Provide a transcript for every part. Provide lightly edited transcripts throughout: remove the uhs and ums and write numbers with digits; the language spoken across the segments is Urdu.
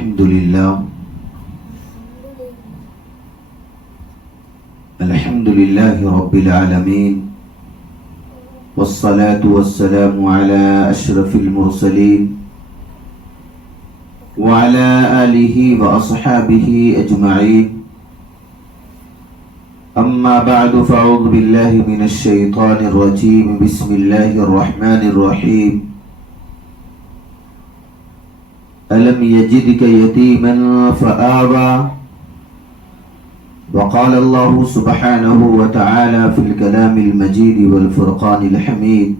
الحمد لله رب العالمين والصلاة والسلام على أشرف المرسلين وعلى آله وأصحابه أجمعين أما بعد فأعوذ بالله من الشيطان الرجيم بسم الله الرحمن الرحيم ألم يجدك يتيما فآوى وقال الله سبحانه وتعالى في الكلام المجيد والفرقان الحميد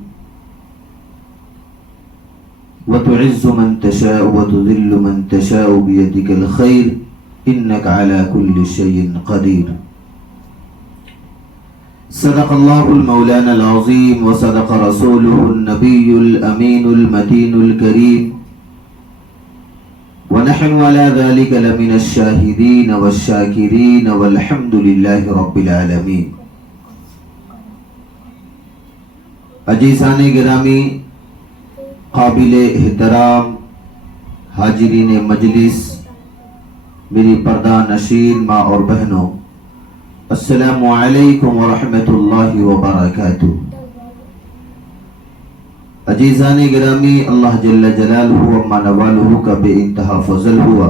وتعز من تشاء وتذل من تشاء بيدك الخير إنك على كل شيء قدير صدق الله المولانا العظيم وصدق رسوله النبي الأمين المتين الكريم ونحن على ذلك لمن الشاهدين والشاكرين والحمد لله رب العالمين. عزیزان گرامی، قابل احترام حاضرین مجلس، میری پردہ نشین ماں اور بہنوں، السلام علیکم ورحمۃ اللہ وبرکاتہ. عزیزان گرامی، اللہ جل جلالہ و نوالہ کا بے انتہا فضل ہوا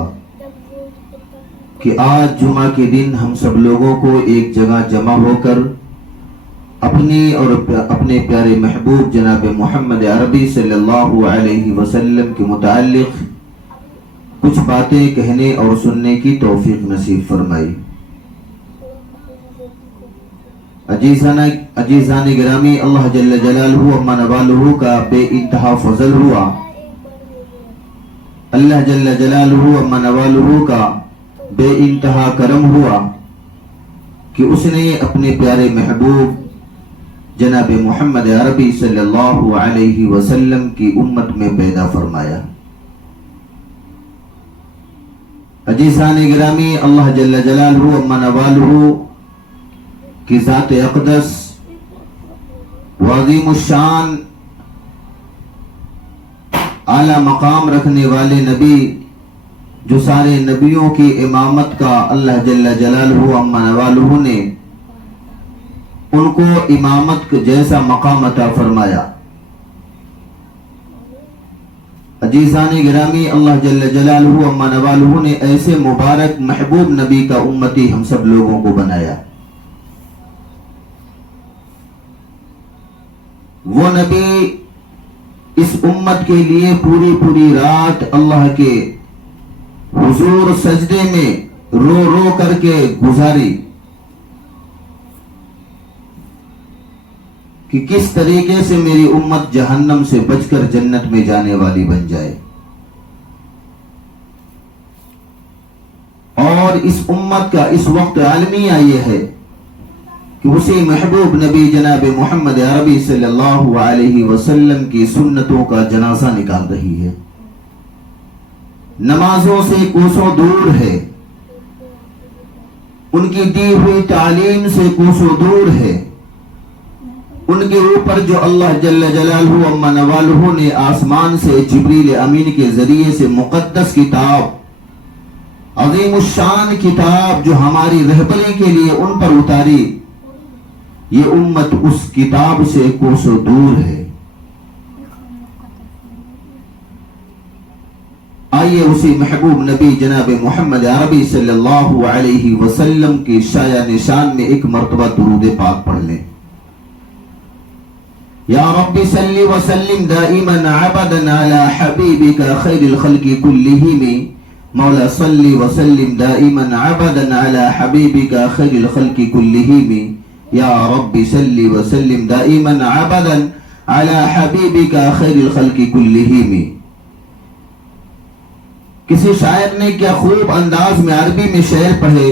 کہ آج جمعہ کے دن ہم سب لوگوں کو ایک جگہ جمع ہو کر اپنی اور اپنے پیارے محبوب جناب محمد عربی صلی اللہ علیہ وسلم کے متعلق کچھ باتیں کہنے اور سننے کی توفیق نصیب فرمائی. عزیزان گرامی، اللہ جل جلالہ و نوالہ کا بے انتہا فضل ہوا، اللہ جل جلالہ و نوالہ کا بے انتہا کرم ہوا کہ اس نے اپنے پیارے محبوب جناب محمد عربی صلی اللہ علیہ وسلم کی امت میں پیدا فرمایا. عزیزان گرامی، اللہ جل جلالہ و نوالہ کی ذات اقدس وعظیم الشان اعلی مقام رکھنے والے نبی، جو سارے نبیوں کی امامت کا اللہ جل جلالہ و نوالہ نے ان کو امامت جیسا مقام عطا فرمایا. عزیزان گرامی، اللہ جل جلالہ و نوالہ نے ایسے مبارک محبوب نبی کا امتی ہم سب لوگوں کو بنایا. وہ نبی اس امت کے لیے پوری رات اللہ کے حضور سجدے میں رو کر کے گزاری کہ کس طریقے سے میری امت جہنم سے بچ کر جنت میں جانے والی بن جائے. اور اس امت کا اس وقت عالمیہ یہ ہے کہ اسی محبوب نبی جناب محمد عربی صلی اللہ علیہ وسلم کی سنتوں کا جنازہ نکال رہی ہے، نمازوں سے کوسوں دور ہے، ان کی دی ہوئی تعلیم سے کوسوں دور ہے. ان کے اوپر جو اللہ جل جلالہ و نوالہ نے آسمان سے جبریل امین کے ذریعے سے مقدس کتاب، عظیم الشان کتاب جو ہماری رہبری کے لیے ان پر اتاری، یہ امت اس کتاب سے کوسوں دور ہے. آئیے اسی محبوب نبی جناب محمد عربی صلی اللہ علیہ وسلم کی شایع نشان میں ایک مرتبہ درود پاک پڑھ لیں. یا رب صلی وسلم دائما عبدا علی حبیبک خیر الخلق کلہم. مولا صلی وسلم دائما عبدا علی حبیبک خیر الخلق کلہم. یا رب صلی وسلم دائما عبدا علی حبیبک خیر الخلق کلہم. کسی شاعر نے کیا خوب انداز میں عربی میں شعر پڑھے،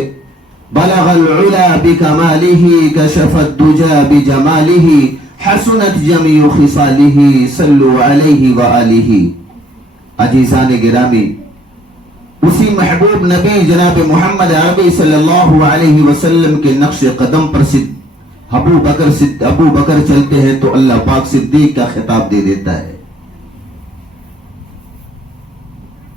بلغ العلا بکمالہ کشف الدجا بجمالہ حسنت جمیع خصالہ صلو علیہ وآلہ. عزیزان گرامی، اسی محبوب نبی جناب محمد عربی صلی اللہ علیہ وسلم کے نقش قدم پر ابو بکر چلتے ہیں تو اللہ پاک صدیق کا خطاب دے دیتا ہے.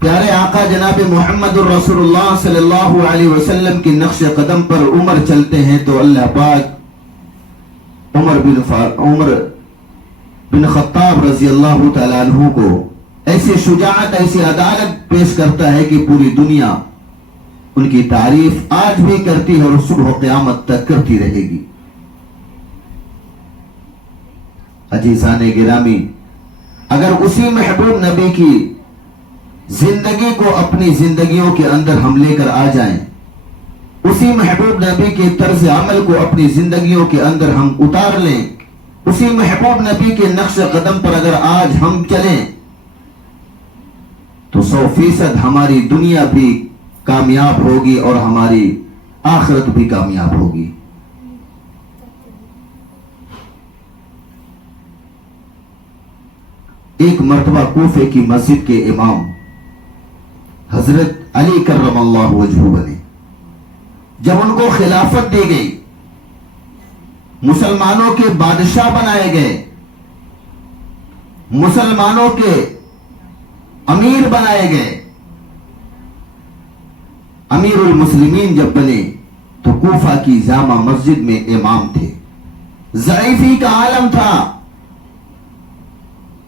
پیارے آقا جناب محمد الرسول اللہ صلی اللہ علیہ وسلم کی نقش قدم پر عمر چلتے ہیں تو اللہ پاک عمر بن خطاب رضی اللہ تعالیٰ عنہ کو ایسی شجاعت ایسی عدالت پیش کرتا ہے کہ پوری دنیا ان کی تعریف آج بھی کرتی ہے اور صبح و قیامت تک کرتی رہے گی۔ عزیزان گرامی، اگر اسی محبوب نبی کی زندگی کو اپنی زندگیوں کے اندر ہم لے کر آ جائیں، اسی محبوب نبی کے طرز عمل کو اپنی زندگیوں کے اندر ہم اتار لیں، اسی محبوب نبی کے نقش قدم پر اگر آج ہم چلیں تو 100% ہماری دنیا بھی کامیاب ہوگی اور ہماری آخرت بھی کامیاب ہوگی۔ ایک مرتبہ کوفے کی مسجد کے امام حضرت علی کرم اللہ وجہہ بنے۔ جب ان کو خلافت دی گئی، مسلمانوں کے بادشاہ بنائے گئے، مسلمانوں کے امیر بنائے گئے، امیر المسلمین جب بنے تو کوفہ کی جامع مسجد میں امام تھے، ضعیفی کا عالم تھا،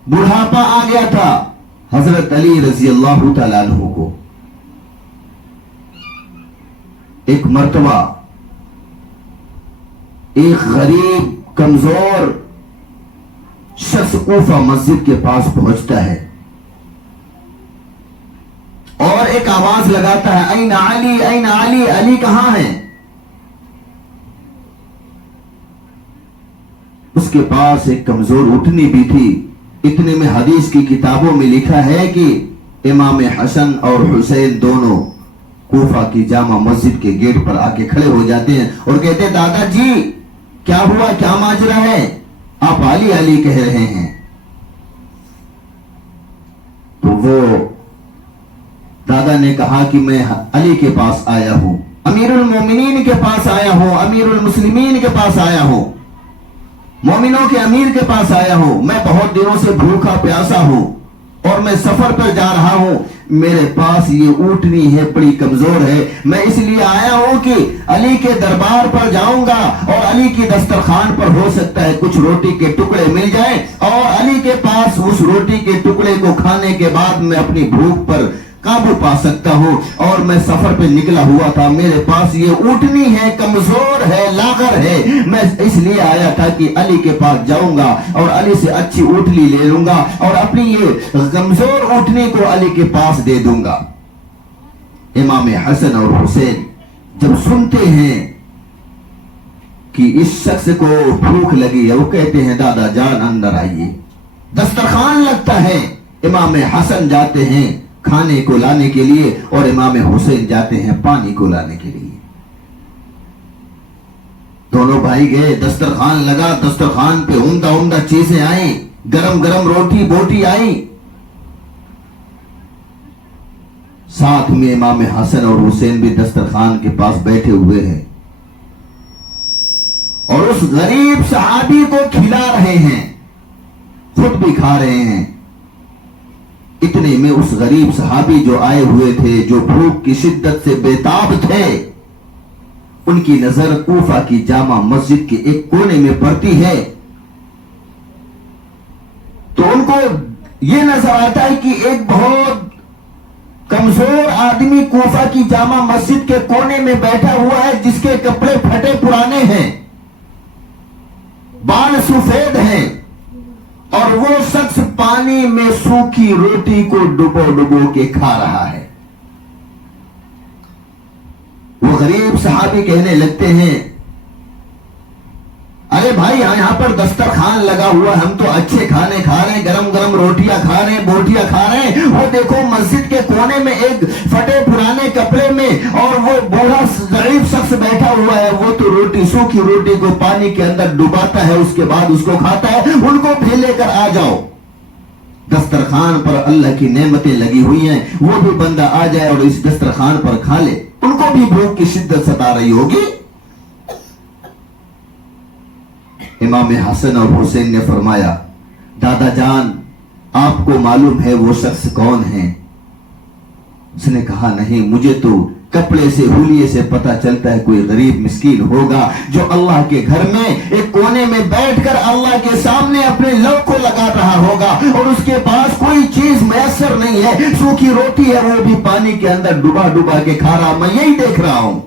بڑھاپا آ گیا تھا حضرت علی رضی اللہ تعالیٰ عنہ کو۔ ایک مرتبہ ایک غریب کمزور شخص کوفہ مسجد کے پاس پہنچتا ہے اور ایک آواز لگاتا ہے، این علی این علی، علی کہاں ہے؟ اس کے پاس ایک کمزور اٹھنی بھی تھی۔ اتنے میں حدیث کی کتابوں میں لکھا ہے کہ امام حسن اور حسین دونوں کوفہ کی جامع مسجد کے گیٹ پر آ کے کھڑے ہو جاتے ہیں اور کہتے ہیں، دادا جی کیا ہوا، کیا ماجرا ہے، آپ علی علی کہہ رہے ہیں؟ تو وہ دادا نے کہا کہ میں علی کے پاس آیا ہوں، امیر المومنین کے پاس آیا ہوں، امیر المسلمین کے پاس آیا ہوں، مومنوں کے امیر کے پاس آیا ہوں، میں بہت دنوں سے بھوکا پیاسا ہوں اور میں سفر پر جا رہا ہوں، میرے پاس یہ اونٹنی ہے، بڑی کمزور ہے، میں اس لیے آیا ہوں کہ علی کے دربار پر جاؤں گا اور علی کی دسترخوان پر ہو سکتا ہے کچھ روٹی کے ٹکڑے مل جائیں اور علی کے پاس اس روٹی کے ٹکڑے کو کھانے کے بعد میں اپنی بھوک پر قابو پا سکتا ہوں، اور میں سفر پہ نکلا ہوا تھا، میرے پاس یہ اونٹنی ہے، کمزور ہے، لاغر ہے، میں اس لیے آیا تھا کہ علی کے پاس جاؤں گا اور علی سے اچھی اونٹنی لے لوں گا اور اپنی یہ کمزور اونٹنی کو علی کے پاس دے دوں گا۔ امام حسن اور حسین جب سنتے ہیں کہ اس شخص کو بھوک لگی ہے، وہ کہتے ہیں، دادا جان اندر آئیے۔ دسترخوان لگتا ہے، امام حسن جاتے ہیں کھانے کو لانے کے لیے اور امام حسین جاتے ہیں پانی کو لانے کے لیے۔ دونوں بھائی گئے، دسترخوان لگا، دسترخوان پہ عمدہ عمدہ چیزیں آئیں، گرم گرم روٹی بوٹی آئی، ساتھ میں امام حسن اور حسین بھی دسترخوان کے پاس بیٹھے ہوئے ہیں اور اس غریب صحابی کو کھلا رہے ہیں، خود بھی کھا رہے ہیں۔ اتنے میں اس غریب صحابی جو آئے ہوئے تھے، جو بھوک کی شدت سے بےتاب تھے، ان کی نظر کوفہ کی جامع مسجد کے ایک کونے میں پڑتی ہے تو ان کو یہ نظر آتا ہے کہ ایک بہت کمزور آدمی کوفہ کی جامع مسجد کے کونے میں بیٹھا ہوا ہے، جس کے کپڑے پھٹے پرانے ہیں، بال سفید ہیں، اور وہ شخص پانی میں سوکھی روٹی کو ڈبو ڈبو کے کھا رہا ہے۔ وہ غریب صحابی کہنے لگتے ہیں، ارے بھائی یہاں پر دسترخوان لگا ہوا، ہم تو اچھے کھانے کھا رہے ہیں، گرم گرم روٹیاں کھا رہے ہیں، بوٹیاں کھا رہے ہیں، وہ دیکھو مسجد کے کونے میں ایک پھٹے پرانے کپڑے میں اور وہ بوڑھا ضعیف شخص بیٹھا ہوا ہے، وہ تو روٹی سوکھی روٹی کو پانی کے اندر ڈباتا ہے، اس کے بعد اس کو کھاتا ہے، ان کو بھی لے کر آ جاؤ۔ دسترخوان پر اللہ کی نعمتیں لگی ہوئی ہیں، وہ بھی بندہ آ جائے اور اس دسترخوان پر کھا لے، ان کو بھی بھوک کی شدت ستا رہی ہوگی۔ امام حسن اور حسین نے فرمایا، دادا جان آپ کو معلوم ہے وہ شخص کون ہے؟ اس نے کہا نہیں، مجھے تو کپڑے سے ہولیے سے پتا چلتا ہے کوئی غریب مسکین ہوگا جو اللہ کے گھر میں ایک کونے میں بیٹھ کر اللہ کے سامنے اپنے لو کو لگا رہا ہوگا اور اس کے پاس کوئی چیز میسر نہیں ہے، سوکھی روٹی ہے وہ بھی پانی کے اندر ڈبا ڈبا کے کھا رہا، میں یہی دیکھ رہا ہوں۔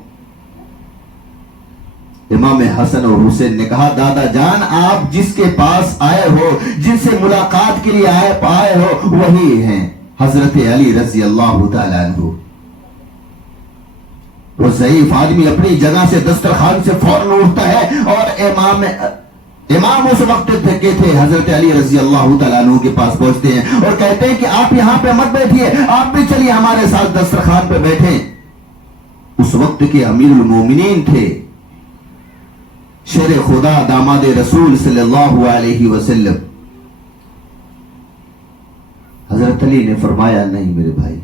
امام حسن اور حسین نے کہا دادا جان آپ جس کے پاس آئے ہو، جن سے ملاقات کے لیے آئے ہو، وہی ہیں حضرت علی رضی اللہ تعالیٰ عنہ۔ وہ ضعیف آدمی اپنی جگہ سے دسترخوان سے فوراً اٹھتا ہے اور امام اس وقت کے تھے حضرت علی رضی اللہ تعالیٰ عنہ کے پاس پہنچتے ہیں اور کہتے ہیں کہ آپ یہاں پہ مت بیٹھیے، آپ بھی چلیے ہمارے ساتھ دسترخوان پہ بیٹھیں۔ اس وقت کے امیر المومنین تھے شیر خدا داماد رسول صلی اللہ علیہ وسلم۔ حضرت علی نے فرمایا نہیں میرے بھائی،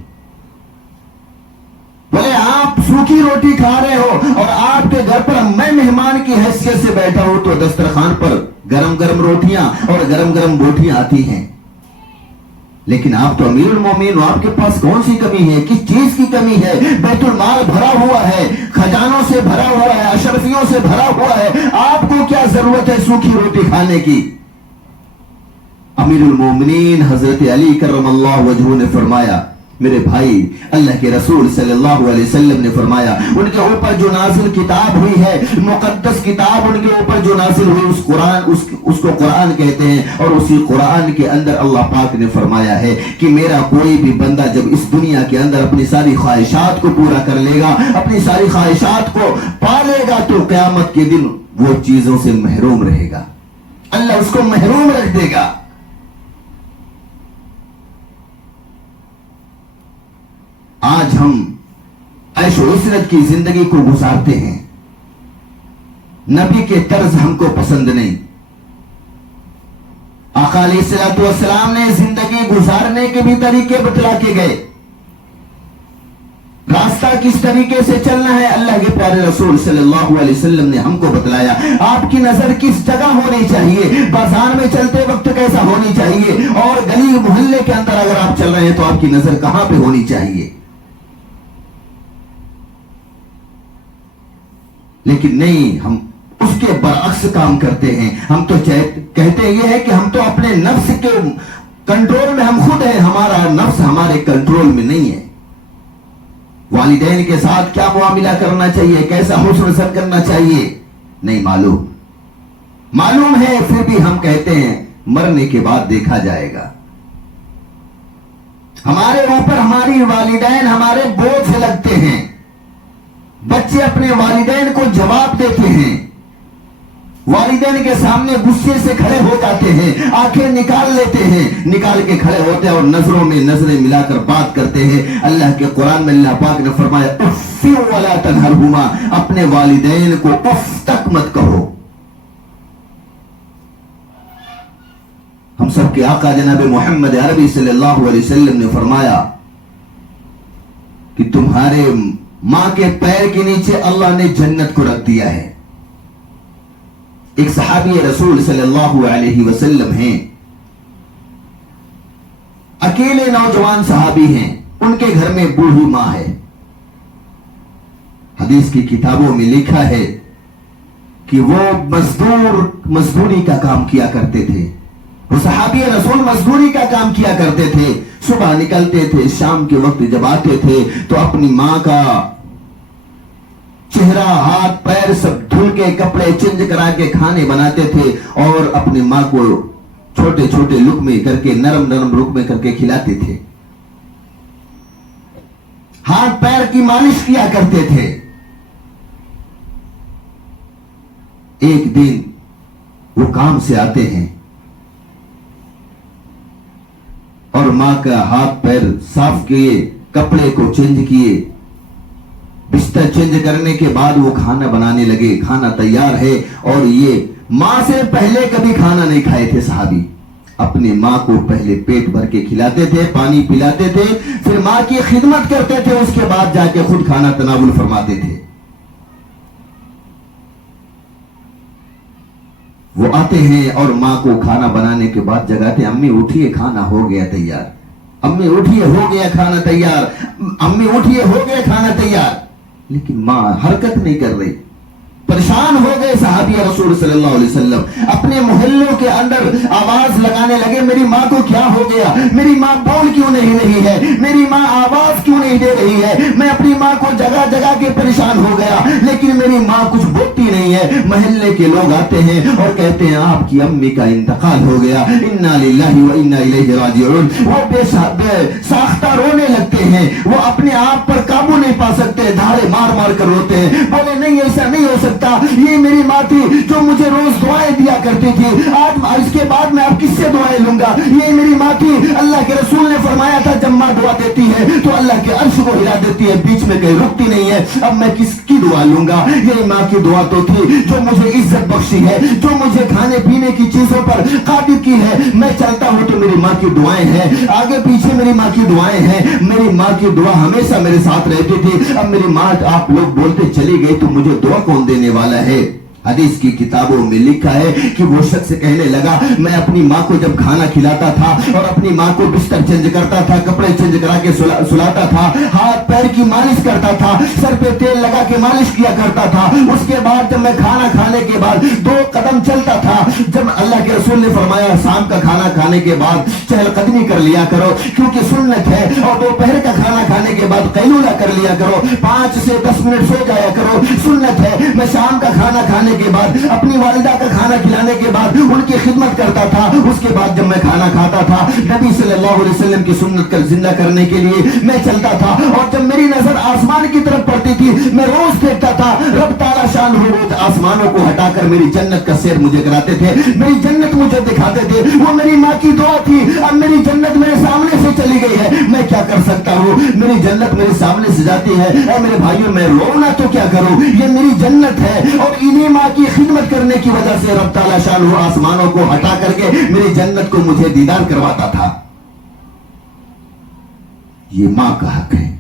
بولے آپ سوکھی روٹی کھا رہے ہو اور آپ کے گھر پر میں مہمان کی حیثیت سے بیٹھا ہوں تو دسترخوان پر گرم گرم روٹیاں اور گرم گرم بوٹیاں آتی ہیں، لیکن آپ تو امیر المومنین ہو، آپ کے پاس کون سی کمی ہے، کس چیز کی کمی ہے؟ بیت المال بھرا ہوا ہے، خزانوں سے بھرا ہوا ہے، اشرفیوں سے بھرا ہوا ہے، آپ کو کیا ضرورت ہے سوکھی روٹی کھانے کی؟ امیر المومنین حضرت علی کرم اللہ وجہہ نے فرمایا میرے بھائی، اللہ کے رسول صلی اللہ علیہ وسلم نے فرمایا ان کے اوپر جو نازل کتاب ہوئی ہے، مقدس کتاب ان کے اوپر جو نازل ہوئی، اس کو قرآن کہتے ہیں، اور اسی قرآن کے اندر اللہ پاک نے فرمایا ہے کہ میرا کوئی بھی بندہ جب اس دنیا کے اندر اپنی ساری خواہشات کو پورا کر لے گا، اپنی ساری خواہشات کو پا لے گا، تو قیامت کے دن وہ چیزوں سے محروم رہے گا، اللہ اس کو محروم رکھ دے گا۔ آج ہم عیش و عشرت کی زندگی کو گزارتے ہیں، نبی کے طرز ہم کو پسند نہیں۔ آقا علیہ الصلوۃ والسلام نے زندگی گزارنے کے بھی طریقے بتلا کے گئے، راستہ کس طریقے سے چلنا ہے اللہ کے پیارے رسول صلی اللہ علیہ وسلم نے ہم کو بتلایا۔ آپ کی نظر کس جگہ ہونی چاہیے، بازار میں چلتے وقت کیسا ہونی چاہیے، اور گلی محلے کے اندر اگر آپ چل رہے ہیں تو آپ کی نظر کہاں پہ ہونی چاہیے؟ لیکن نہیں، ہم اس کے برعکس کام کرتے ہیں۔ ہم تو کہتے یہ ہے کہ ہم تو اپنے نفس کے کنٹرول میں ہم خود ہیں، ہمارا نفس ہمارے کنٹرول میں نہیں ہے۔ والدین کے ساتھ کیا معاملہ کرنا چاہیے، کیسا حسن سلوک کرنا چاہیے، نہیں معلوم ہے، پھر بھی ہم کہتے ہیں مرنے کے بعد دیکھا جائے گا۔ ہمارے اوپر ہماری والدین ہمارے بوجھ لگتے ہیں، بچے اپنے والدین کو جواب دیتے ہیں، والدین کے سامنے غصے سے کھڑے ہو جاتے ہیں، آنکھیں نکال لیتے ہیں، نکال کے کھڑے ہوتے ہیں اور نظروں میں نظریں ملا کر بات کرتے ہیں۔ اللہ کے قرآن میں اللہ پاک نے فرمایا اف ولا تنہرہما، اپنے والدین کو اف تک مت کہو۔ ہم سب کے آقا جناب محمد عربی صلی اللہ علیہ وسلم نے فرمایا کہ تمہارے ماں کے پیر کے نیچے اللہ نے جنت کو رکھ دیا ہے۔ ایک صحابی رسول صلی اللہ علیہ وسلم ہیں، اکیلے نوجوان صحابی ہیں، ان کے گھر میں بوڑھی ماں ہے۔ حدیث کی کتابوں میں لکھا ہے کہ وہ مزدوری کا کام کیا کرتے تھے، وہ صحابی رسول مزدوری کا کام کیا کرتے تھے، صبح نکلتے تھے، شام کے وقت جب آتے تھے تو اپنی ماں کا چہرہ ہاتھ پیر سب دھل کے کپڑے چینج کرا کے کھانے بناتے تھے اور اپنی ماں کو چھوٹے چھوٹے لقمے کر کے نرم نرم لقمے کر کے کھلاتے تھے، ہاتھ پیر کی مالش کیا کرتے تھے۔ ایک دن وہ کام سے آتے ہیں اور ماں کا ہاتھ پیر صاف کیے، کپڑے کو چینج کیے، بستر چینج کرنے کے بعد وہ کھانا بنانے لگے۔ کھانا تیار ہے اور یہ ماں سے پہلے کبھی کھانا نہیں کھائے تھے صحابی، اپنی ماں کو پہلے پیٹ بھر کے کھلاتے تھے، پانی پلاتے تھے، پھر ماں کی خدمت کرتے تھے، اس کے بعد جا کے خود کھانا تناول فرماتے تھے۔ وہ آتے ہیں اور ماں کو کھانا بنانے کے بعد جگاتے ہیں، امی اٹھیے کھانا ہو گیا تیار۔ امی اٹھیے ہو گیا کھانا تیار، امی اٹھیے ہو گیا کھانا تیار، لیکن ماں حرکت نہیں کر رہی۔ پریشان ہو گئے صحابی رسول صلی اللہ علیہ وسلم، اپنے محلوں کے اندر آواز لگانے لگے، میری ماں کو کیا ہو گیا، میری ماں بول کیوں نہیں رہی ہے، میری ماں آواز کیوں نہیں دے رہی ہے، میں اپنی ماں کو جگہ جگہ کے پریشان ہو گیا لیکن میری ماں کچھ بولتی نہیں ہے۔ محلے کے لوگ آتے ہیں اور کہتے ہیں آپ کی امی کا انتقال ہو گیا، انا للہ و انا الیہ راجعون۔ وہ بے ساختہ رونے لگتے ہیں، وہ اپنے آپ پر قابو نہیں پا سکتے، دھاڑے مار مار کر روتے ہیں، بولے نہیں ایسا نہیں ہو سکتا، یہ میری ماں تھی جو مجھے روز دعائیں دیا کرتی تھی، آج اس کے بعد میں اب کس سے دعائیں لوں گا، یہ میری ماں تھی، اللہ کے رسول نے فرمایا تھا جب ماں دعا دیتی ہے تو اللہ کے عرش کو ہلا دیتی ہے، بیچ میں کہیں رکتی نہیں ہے، اب میں کس کی دعا لوں گا، یہ ماں کی دعا تو تھی جو مجھے عزت بخشی ہے، جو مجھے کھانے پینے کی چیزوں پر قادر کی ہے، میں چلتا ہوں تو میری ماں کی دعائیں ہیں، آگے پیچھے میری ماں کی دعائیں ہیں، میری ماں کی دعا ہمیشہ میرے ساتھ رہتی تھی، اب میری ماں آپ لوگ بولتے چلی گئی تو مجھے دعا کون دینے والا ہے؟ حدیث کی کتابوں میں لکھا ہے کہ وہ شخص کہنے لگا میں اپنی ماں کو جب کھانا کھلاتا تھا اور اپنی ماں کو بستر چینج کرتا تھا، کپڑے چینج کرا کے سلاتا تھا، ہاتھ پیر کی مالش کرتا تھا، سر پہ تیل لگا کے مالش کیا کرتا تھا، اس کے بعد جب میں کھانا کھانے کے بعد 2 قدم چلتا تھا، جب اللہ کے رسول نے فرمایا شام کا کھانا کھانے کے بعد چہل قدمی کر لیا کرو کیونکہ سنت ہے، اور دوپہر کا کھانا کھانے کے بعد قیلولہ کر لیا کرو، 5 سے 10 منٹ سو جایا کرو، سنت ہے۔ میں شام کا کھانا کھانے کے بعد اپنی والدہ کا کھانا کھلانے کے بعد ان کی خدمت کرتا تھا، اس کے بعد جب میں کھانا کھاتا تھا نبی صلی اللہ علیہ وسلم کی سنت کا زندہ کرنے کے لیے میں چلتا تھا، اور جب میری نظر آسمان کی طرف پڑتی تھی میں روز دیکھتا تھا رب تعالیٰ شان ہو روز آسمانوں کو ہٹا کر میری جنت کا سیر مجھے کراتے تھے، میری جنت مجھے دکھاتے تھے، وہ میری ماں کی دعا تھی، اب میری جنت میرے سامنے سے چلی گئی ہے، میں کیا کر سکتا ہوں، میری جنت میرے سامنے سے جاتی ہے، اے میرے بھائیوں میں رونا تو کیا کروں، یہ میری جنت ہے، اور انہی ماں کی خدمت کرنے کی وجہ سے رب تعالیٰ شان ہو آسمانوں کو ہٹا کر کے میری جنت کو مجھے دیدار کرواتا تھا۔ یہ ماں کا حق ہے۔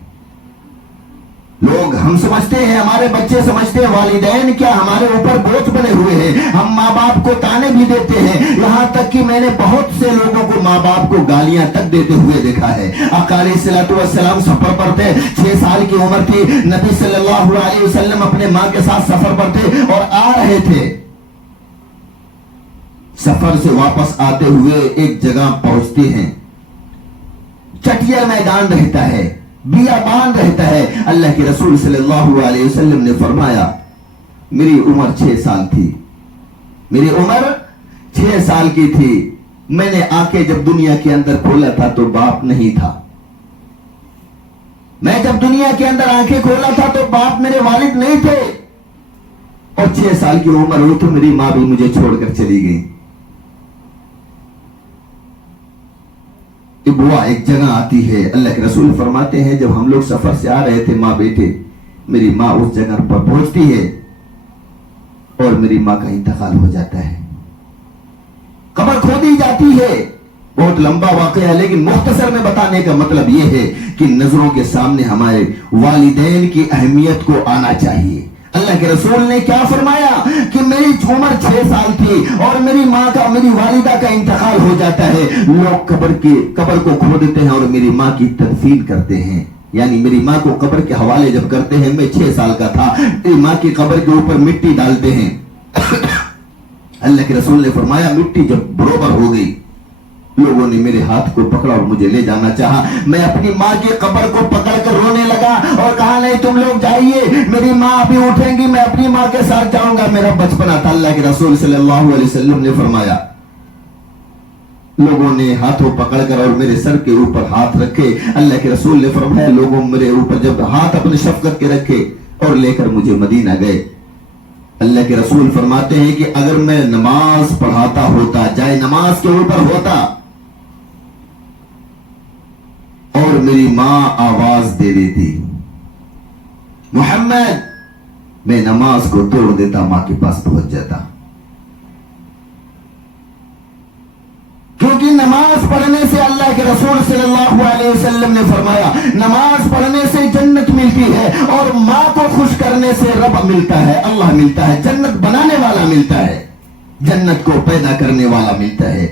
لوگ ہم سمجھتے ہیں، ہمارے بچے سمجھتے ہیں والدین کیا ہمارے اوپر بوجھ بنے ہوئے ہیں، ہم ماں باپ کو تانے بھی دیتے ہیں، یہاں تک کہ میں نے بہت سے لوگوں کو ماں باپ کو گالیاں تک دیتے ہوئے دیکھا ہے۔ آقا علیہ الصلوۃ والسلام سفر پر تھے، 6 سال کی عمر تھی، نبی صلی اللہ علیہ وسلم اپنے ماں کے ساتھ سفر پر تھے اور آ رہے تھے، سفر سے واپس آتے ہوئے ایک جگہ پہنچتے ہیں، چٹیا میدان رہتا ہے، بیابان رہتا ہے، اللہ کے رسول صلی اللہ علیہ وسلم نے فرمایا میری عمر 6 سال تھی، میری عمر 6 سال کی تھی، میں نے آنکھیں جب دنیا کے اندر کھولا تھا تو باپ نہیں تھا، میں جب دنیا کے اندر آنکھیں کھولا تھا تو باپ میرے والد نہیں تھے، اور 6 سال کی عمر ہوئی تو میری ماں بھی مجھے چھوڑ کر چلی گئی۔ ابوا ایک جگہ آتی ہے، اللہ کے رسول فرماتے ہیں جب ہم لوگ سفر سے آ رہے تھے ماں بیٹے، میری ماں اس جگہ پر پہنچتی ہے اور میری ماں کا انتقال ہو جاتا ہے، قبر کھودی جاتی ہے۔ بہت لمبا واقعہ ہے لیکن مختصر میں بتانے کا مطلب یہ ہے کہ نظروں کے سامنے ہمارے والدین کی اہمیت کو آنا چاہیے۔ اللہ کے رسول نے کیا فرمایا کہ میری عمر 6 سال تھی اور میری ماں کا، میری والدہ کا انتقال ہو جاتا ہے، لوگ قبر کو کھودتے ہیں اور میری ماں کی تدفین کرتے ہیں، یعنی میری ماں کو قبر کے حوالے جب کرتے ہیں، میں 6 سال کا تھا، میری ماں کی قبر کے اوپر مٹی ڈالتے ہیں۔ اللہ کے رسول نے فرمایا مٹی جب برابر ہو گئی، لوگوں نے میرے ہاتھ کو پکڑا اور مجھے لے جانا چاہا، میں اپنی ماں کی قبر کو پکڑ کر رونے لگا اور کہا نہیں تم لوگ جائیے، میری ماں ابھی اٹھیں گی، میں اپنی ماں کے ساتھ جاؤں گا، میرا بچپنا تھا۔ اللہ کے رسول صلی اللہ علیہ وسلم نے فرمایا لوگوں نے ہاتھوں پکڑ کر اور میرے سر کے اوپر ہاتھ رکھے، اللہ کے رسول نے فرمایا لوگوں میرے اوپر جب ہاتھ اپنے شفقت کے رکھے اور لے کر مجھے مدینہ گئے۔ اللہ کے رسول فرماتے ہیں کہ اگر میں نماز پڑھاتا ہوتا، جائے نماز کے اوپر ہوتا اور میری ماں آواز دے دیتی محمد، میں نماز کو توڑ دیتا، ماں کے پاس پہنچ جاتا، کیونکہ نماز پڑھنے سے اللہ کے رسول صلی اللہ علیہ وسلم نے فرمایا نماز پڑھنے سے جنت ملتی ہے، اور ماں کو خوش کرنے سے رب ملتا ہے، اللہ ملتا ہے، جنت بنانے والا ملتا ہے، جنت کو پیدا کرنے والا ملتا ہے۔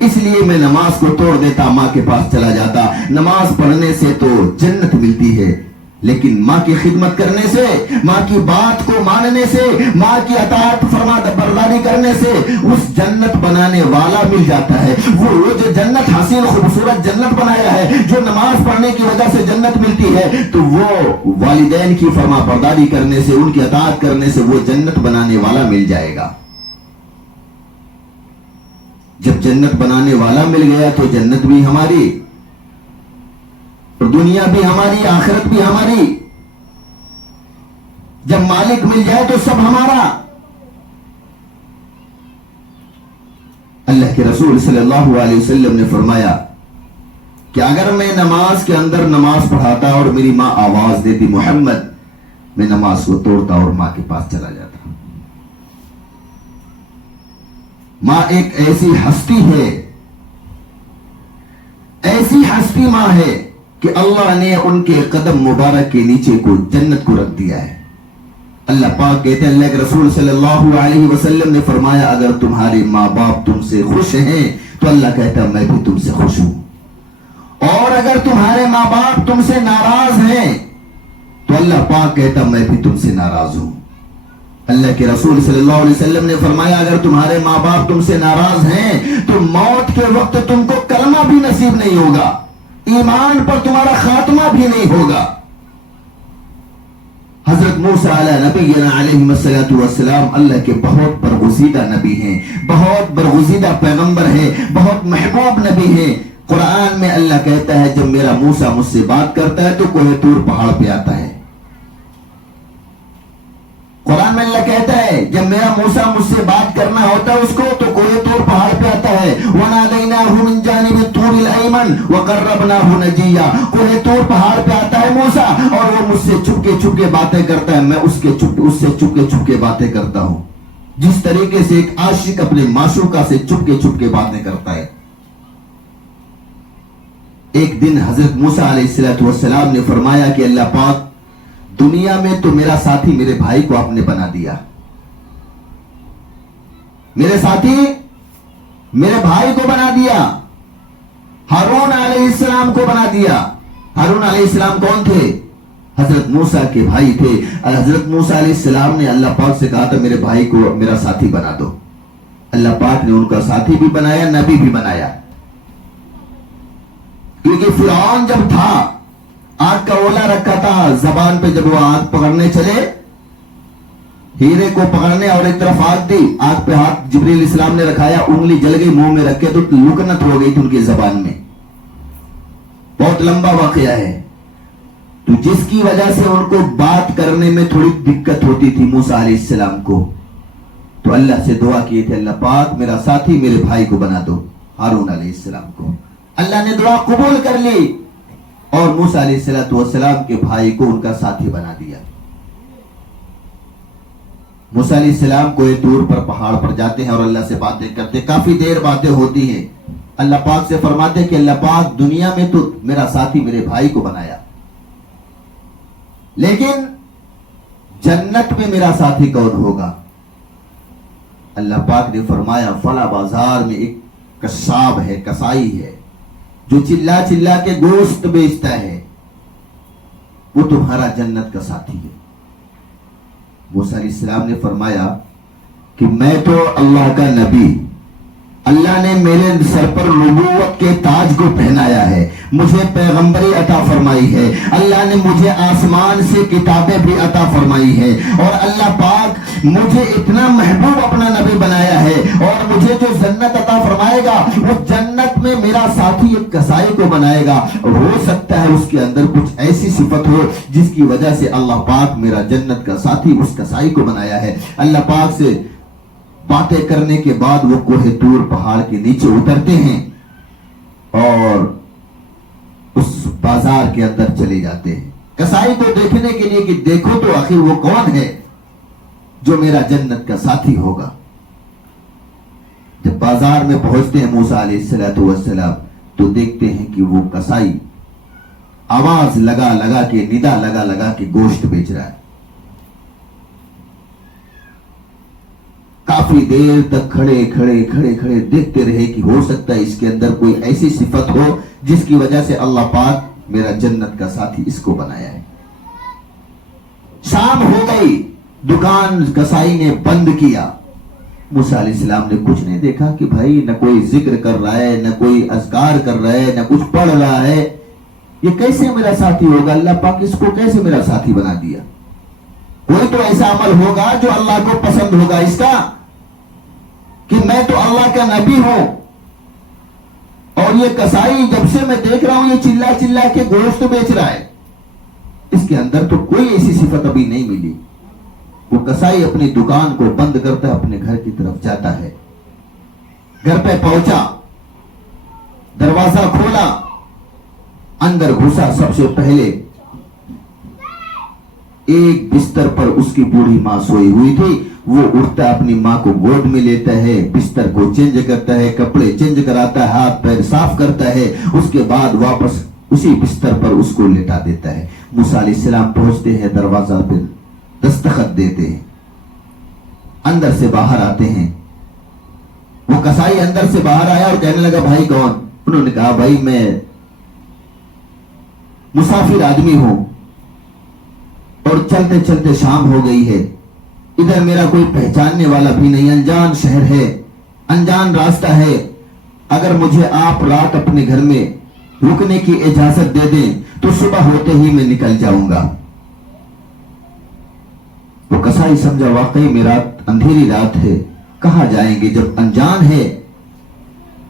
اس لیے میں نماز کو توڑ دیتا، ماں کے پاس چلا جاتا۔ نماز پڑھنے سے تو جنت ملتی ہے، لیکن ماں کی خدمت کرنے سے، ماں کی بات کو ماننے سے، ماں کی اطاعت فرما برداری کرنے سے اس جنت بنانے والا مل جاتا ہے۔ وہ جو جنت حسین خوبصورت جنت بنایا ہے، جو نماز پڑھنے کی وجہ سے جنت ملتی ہے، تو وہ والدین کی فرما برداری کرنے سے، ان کی اطاعت کرنے سے وہ جنت بنانے والا مل جائے گا۔ جب جنت بنانے والا مل گیا تو جنت بھی ہماری، اور دنیا بھی ہماری، آخرت بھی ہماری۔ جب مالک مل جائے تو سب ہمارا۔ اللہ کے رسول صلی اللہ علیہ وسلم نے فرمایا کہ اگر میں نماز کے اندر نماز پڑھاتا اور میری ماں آواز دیتی محمد، میں نماز کو توڑتا اور ماں کے پاس چلا جاتا۔ ماں ایک ایسی ہستی ہے، ایسی ہستی ماں ہے کہ اللہ نے ان کے قدم مبارک کے نیچے کو جنت کو رکھ دیا ہے۔ اللہ پاک کہتے ہیں، اللہ کے رسول صلی اللہ علیہ وسلم نے فرمایا اگر تمہارے ماں باپ تم سے خوش ہیں تو اللہ کہتا ہے میں بھی تم سے خوش ہوں، اور اگر تمہارے ماں باپ تم سے ناراض ہیں تو اللہ پاک کہتا ہے میں بھی تم سے ناراض ہوں۔ اللہ کے رسول صلی اللہ علیہ وسلم نے فرمایا اگر تمہارے ماں باپ تم سے ناراض ہیں تو موت کے وقت تم کو کلمہ بھی نصیب نہیں ہوگا، ایمان پر تمہارا خاتمہ بھی نہیں ہوگا۔ حضرت موسیٰ علیہ نبینا علیہ السلام اللہ کے بہت برگزیدہ نبی ہیں، بہت برگزیدہ پیغمبر ہیں، بہت محبوب نبی ہیں۔ قرآن میں اللہ کہتا ہے جب میرا موسیٰ مجھ سے بات کرتا ہے تو کوہ طور پہاڑ پہ آتا ہے۔ قرآن میں اللہ کہتا ہے جب میرا موسیٰ مجھ سے بات کرنا ہوتا ہے اس کو تو کوہ طور پہاڑ پہ آتا ہے۔ وَنَادَيْنَاهُ مِن جَانِبِ الطُّورِ الْأَيْمَنِ وَقَرَّبْنَاهُ نَجِيًّا، کوہ طور پہاڑ پہ آتا ہے موسیٰ اور وہ مجھ سے چھپ کے باتیں کرتا ہے، میں اس سے چھپ کے باتیں کرتا ہوں، جس طریقے سے ایک عاشق اپنے معشوقہ سے چھپ کے باتیں کرتا ہے۔ ایک دن حضرت موسیٰ علیہ السلام نے فرمایا کہ اللہ پاک دنیا میں تو میرا ساتھی میرے بھائی کو آپ نے بنا دیا، میرے ساتھی میرے بھائی کو بنا دیا، ہارون علیہ السلام کو بنا دیا۔ ہارون علیہ السلام کون تھے؟ حضرت موسیٰ کے بھائی تھے۔ حضرت موسیٰ علیہ السلام نے اللہ پاک سے کہا تھا میرے بھائی کو میرا ساتھی بنا دو۔ اللہ پاک نے ان کا ساتھی بھی بنایا، نبی بھی بنایا۔ کیونکہ فرعون جب تھا آگ کا اولا رکھا تھا زبان پہ، جب وہ آگ پکڑنے چلے، ہیرے کو پکڑنے اور ایک طرف آگ دی، آگ پہ ہاتھ جبریل السلام نے رکھایا، انگلی جل گئی، منہ میں رکھے تو لکنت ہو گئی تھی ان کی زبان میں۔ بہت لمبا واقعہ ہے، تو جس کی وجہ سے ان کو بات کرنے میں تھوڑی دقت ہوتی تھی موسیٰ علیہ السلام کو، تو اللہ سے دعا کیے تھے اللہ پاک میرا ساتھی میرے بھائی کو بنا دو، ہارون علیہ السلام کو۔ اللہ نے دعا قبول کر لی اور موسیٰ علیہ السلام کے بھائی کو ان کا ساتھی بنا دیا۔ موسیٰ علیہ السلام کوئی طور پر پہاڑ پر جاتے ہیں اور اللہ سے باتیں کرتے، کافی دیر باتیں ہوتی ہیں۔ اللہ پاک سے فرماتے کہ اللہ پاک دنیا میں تو میرا ساتھی میرے بھائی کو بنایا، لیکن جنت میں میرا ساتھی کون ہوگا؟ اللہ پاک نے فرمایا فلاں بازار میں ایک کساب ہے، کسائی ہے، جو چلا چلا کے گوشت بیچتا ہے، وہ تمہارا جنت کا ساتھی ہے۔ موسیٰ علیہ السلام نے فرمایا کہ میں تو اللہ کا نبی، اللہ نے میرے سر پر نبوت کے تاج کو پہنایا ہے، مجھے پیغمبری عطا فرمائی ہے، اللہ نے مجھے آسمان سے کتابیں بھی عطا فرمائی ہے، اور اللہ پاک مجھے اتنا محبوب اپنا نبی بنایا ہے، اور مجھے جو جنت عطا فرمائے گا وہ جنت میں میرا ساتھی ایک کسائی کو بنائے گا۔ ہو سکتا ہے اس کے اندر کچھ ایسی صفت ہو جس کی وجہ سے اللہ پاک میرا جنت کا ساتھی اس کسائی کو بنایا ہے۔ اللہ پاک سے باتیں کرنے کے بعد وہ کوہ طور پہاڑ کے نیچے اترتے ہیں اور اس بازار کے اندر چلے جاتے ہیں، کسائی کو دیکھنے کے لیے کہ دیکھو تو آخر وہ کون ہے جو میرا جنت کا ساتھی ہوگا۔ جب بازار میں پہنچتے ہیں موسیٰ علیہ السلام تو دیکھتے ہیں کہ وہ کسائی آواز لگا لگا کے، ندا لگا لگا کے گوشت بیچ رہا ہے۔ کافی دیر تک کھڑے کھڑے دیکھتے رہے کہ ہو سکتا ہے اس کے اندر کوئی ایسی صفت ہو جس کی وجہ سے اللہ پاک میرا جنت کا ساتھی اس کو بنایا ہے۔ شام ہو گئی، دکان کسائی نے بند کیا۔ موسیٰ علیہ السلام نے کچھ نہیں دیکھا کہ بھائی نہ کوئی ذکر کر رہا ہے، نہ کوئی اذکار کر رہا ہے، نہ کچھ پڑھ رہا ہے، یہ کیسے میرا ساتھی ہوگا؟ اللہ پاک اس کو کیسے میرا ساتھی بنا دیا؟ کوئی تو ایسا عمل ہوگا جو اللہ کو پسند ہوگا اس کا، کہ میں تو اللہ کا نبی ہوں، اور یہ کسائی جب سے میں دیکھ رہا ہوں یہ چلا چلا کے گوشت بیچ رہا ہے، اس کے اندر تو کوئی ایسی صفت ابھی نہیں ملی۔ وہ کسائی اپنی دکان کو بند کرتا اپنے گھر کی طرف جاتا ہے۔ گھر پہ پہنچا، دروازہ کھولا، اندر گھسا، سب سے پہلے ایک بستر پر اس کی بوڑھی ماں سوئی ہوئی تھی، وہ اٹھتا اپنی ماں کو گود میں لیتا ہے، بستر کو چینج کرتا ہے، کپڑے چینج کراتا ہے، ہاتھ پیر صاف کرتا ہے، اس کے بعد واپس اسی بستر پر اس کو لیٹا دیتا ہے۔ موسیٰ علیہ السلام پہنچتے ہیں، دروازہ پہ دستخط دیتے ہیں، اندر سے باہر آتے ہیں۔ وہ کسائی اندر سے باہر آیا اور کہنے لگا بھائی کون؟ انہوں نے کہا بھائی میں مسافر آدمی ہوں، اور چلتے چلتے شام ہو گئی ہے، ادھر میرا کوئی پہچاننے والا بھی نہیں، انجان شہر ہے، انجان راستہ ہے، اگر مجھے آپ رات اپنے گھر میں رکنے کی اجازت دے دیں تو صبح ہوتے ہی میں نکل جاؤں گا۔ وہ کسائی سمجھا واقعی میں رات اندھیری رات ہے، کہاں جائیں گے؟ جب انجان ہے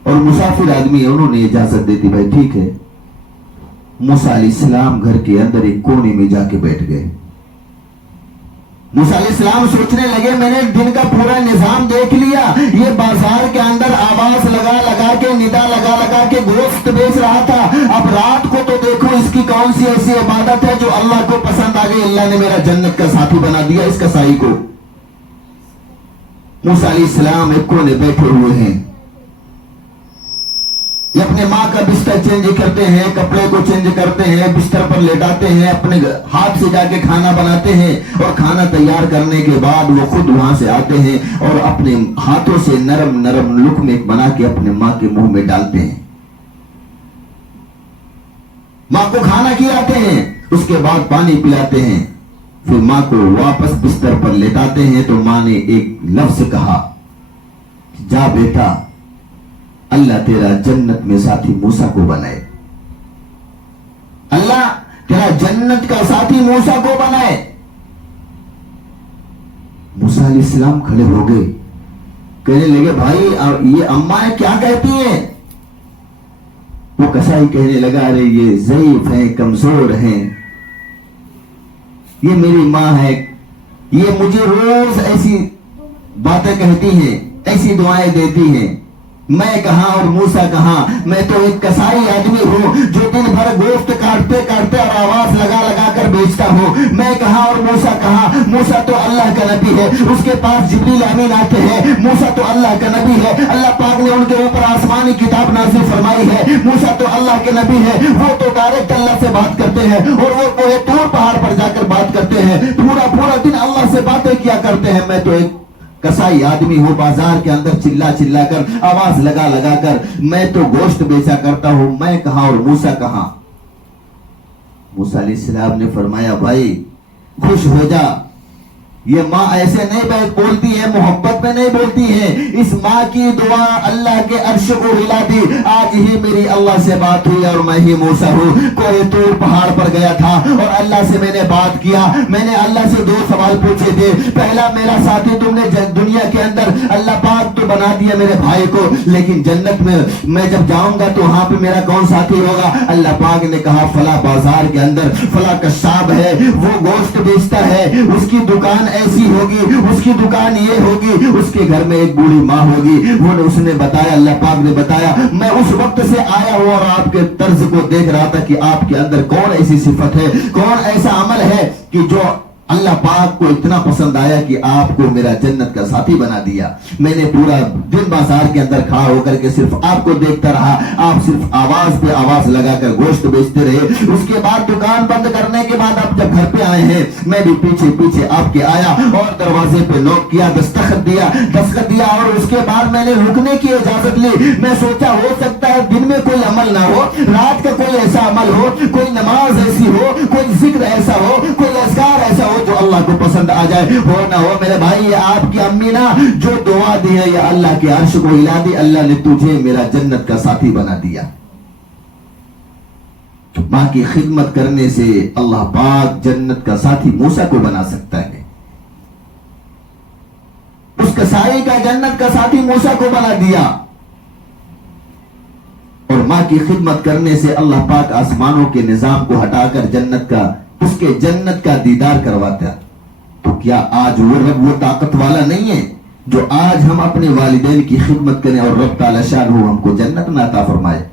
اور مسافر آدمی ہے، انہوں نے اجازت دے دی، بھائی ٹھیک ہے۔ موسیٰ علیہ السلام گھر کے اندر ایک کونے میں جا کے بیٹھ گئے۔ موسیٰ علیہ السلام سوچنے لگے میں نے دن کا پورا نظام دیکھ لیا، یہ بازار کے اندر آواز لگا لگا کے، ندا لگا لگا کے گوشت بیچ رہا تھا، اب رات کو تو دیکھو اس کی کون سی ایسی عبادت ہے جو اللہ کو پسند آ گئی، اللہ نے میرا جنت کا ساتھی بنا دیا اس کسائی کو۔ موسیٰ علیہ السلام ایک کونے بیٹھے ہوئے ہیں، یہ اپنے ماں کا بستر چینج کرتے ہیں، کپڑے کو چینج کرتے ہیں، بستر پر لیٹاتے ہیں، اپنے ہاتھ سے جا کے کھانا بناتے ہیں، اور کھانا تیار کرنے کے بعد وہ خود وہاں سے آتے ہیں اور اپنے ہاتھوں سے نرم نرم لقمے بنا کے اپنے ماں کے منہ میں ڈالتے ہیں، ماں کو کھانا کھلاتے ہیں، اس کے بعد پانی پلاتے ہیں، پھر ماں کو واپس بستر پر لیٹاتے ہیں۔ تو ماں نے ایک لفظ کہا، جا بیٹا، اللہ تیرا جنت میں ساتھی موسیٰ کو بنائے، اللہ تیرا جنت کا ساتھی موسیٰ کو بنائے۔ موسیٰ علیہ السلام کھڑے ہو گئے، کہنے لگے بھائی یہ اماں کیا کہتی ہیں؟ وہ کسائی کہنے لگا ارے یہ ضعیف ہیں، کمزور ہیں، یہ میری ماں ہے، یہ مجھے روز ایسی باتیں کہتی ہیں، ایسی دعائیں دیتی ہیں، میں کہاں اور موسیٰ کہاں؟ میں تو ایک کسائی آدمی ہوں جو دن بھر گوشت کاٹتے کاٹتے اور آواز لگا لگا کر بیچتا ہوں، میں کہاں اور موسیٰ کہاں؟ موسیٰ تو اللہ کا نبی ہے، اس کے پاس جبریل امین آتے ہیں، موسیٰ تو اللہ کا نبی ہے، اللہ پاک نے ان کے اوپر آسمانی کتاب نازل فرمائی ہے، موسیٰ تو اللہ کے نبی ہے، وہ تو ڈائریکٹ اللہ سے بات کرتے ہیں، اور وہ کوہ طور پہاڑ پر جا کر بات کرتے ہیں، پورا دن اللہ سے باتیں کیا کرتے ہیں، میں تو ایک کسائی آدمی ہوں، بازار کے اندر چلا چلا کر، آواز لگا لگا کر میں تو گوشت بیچا کرتا ہوں، میں کہاں اور موسیٰ کہاں؟ موسیٰ علیہ السلام نے فرمایا بھائی خوش ہو جا، یہ ماں ایسے نہیں بولتی ہے، محبت میں نہیں بولتی ہے، اس ماں کی دعا اللہ کے عرش کو ہلا دی۔ آج ہی میری اللہ سے بات ہوئی اور میں ہی موسیٰ ہوں، کوہ طور پہاڑ پر گیا تھا اور اللہ سے میں نے بات کیا، میں نے اللہ سے 2 سوال پوچھے تھے، پہلا میرا ساتھی تم نے دنیا کے اندر اللہ پاک تو بنا دیا میرے بھائی کو، لیکن جنت میں جب جاؤں گا تو وہاں پہ میرا کون ساتھی ہوگا؟ اللہ پاک نے کہا فلاں بازار کے اندر فلاں کشاب ہے، وہ گوشت بیچتا ہے، اس کی دکان ایسی ہوگی، اس کی دکان یہ ہوگی، اس کے گھر میں ایک بوڑھی ماں ہوگی۔ اس نے بتایا، اللہ پاک نے بتایا، میں اس وقت سے آیا ہوں اور آپ کے طرز کو دیکھ رہا تھا کہ آپ کے اندر کون ایسی صفت ہے، کون ایسا عمل ہے کہ جو اللہ پاک کو اتنا پسند آیا کہ آپ کو میرا جنت کا ساتھی بنا دیا. میں نے پورا دن بازار کے اندر کھڑا ہو کر کے صرف آپ کو دیکھتا رہا. آپ صرف آواز پہ آواز لگا کر گوشت بیچتے رہے. اس کے بعد دکان بند کرنے کے بعد آپ جب گھر پہ آئے ہیں, میں بھی پیچھے پیچھے آپ کے آیا اور دروازے پہ نوک کیا, دستخط دیا اور اس کے بعد میں نے رکنے کی اجازت لی. میں سوچا ہو سکتا ہے دن میں کوئی عمل نہ ہو, رات کا کوئی ایسا عمل ہو, کوئی نماز ایسی ہو, کوئی ذکر ایسا ہو, کوئی اذکار ایسا ہو جو اللہ کو پسند آ جائے. ہو نہ ہو میرے بھائی, یہ آپ کی امی نا جو دعا دی ہے یا اللہ کے عرش کو ہلا دی, اللہ نے تجھے میرا جنت کا ساتھی بنا دیا. ماں کی خدمت کرنے سے اللہ پاک جنت کا ساتھی موسیٰ کو بنا سکتا ہے. اس کسائی کا جنت کا ساتھی موسیٰ کو بنا دیا. اور ماں کی خدمت کرنے سے اللہ پاک آسمانوں کے نظام کو ہٹا کر اس کے جنت کا دیدار کرواتا. تو کیا آج وہ رب وہ طاقت والا نہیں ہے جو آج ہم اپنے والدین کی خدمت کریں اور رب تعالی شان ہم کو جنت میں عطا فرمائے؟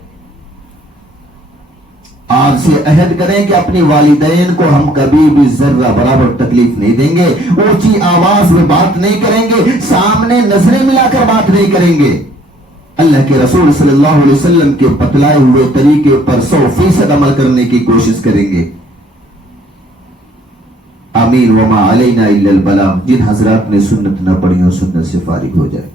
آج سے عہد کریں کہ اپنی والدین کو ہم کبھی بھی ذرہ برابر تکلیف نہیں دیں گے, اونچی آواز میں بات نہیں کریں گے, سامنے نظریں ملا کر بات نہیں کریں گے. اللہ کے رسول صلی اللہ علیہ وسلم کے بتلائے ہوئے طریقے پر 100% عمل کرنے کی کوشش کریں گے. آمین. وما علینا الا البلاغ. جن حضرات نے سنت نہ پڑھی ہو سنت سے فارغ ہو جائے.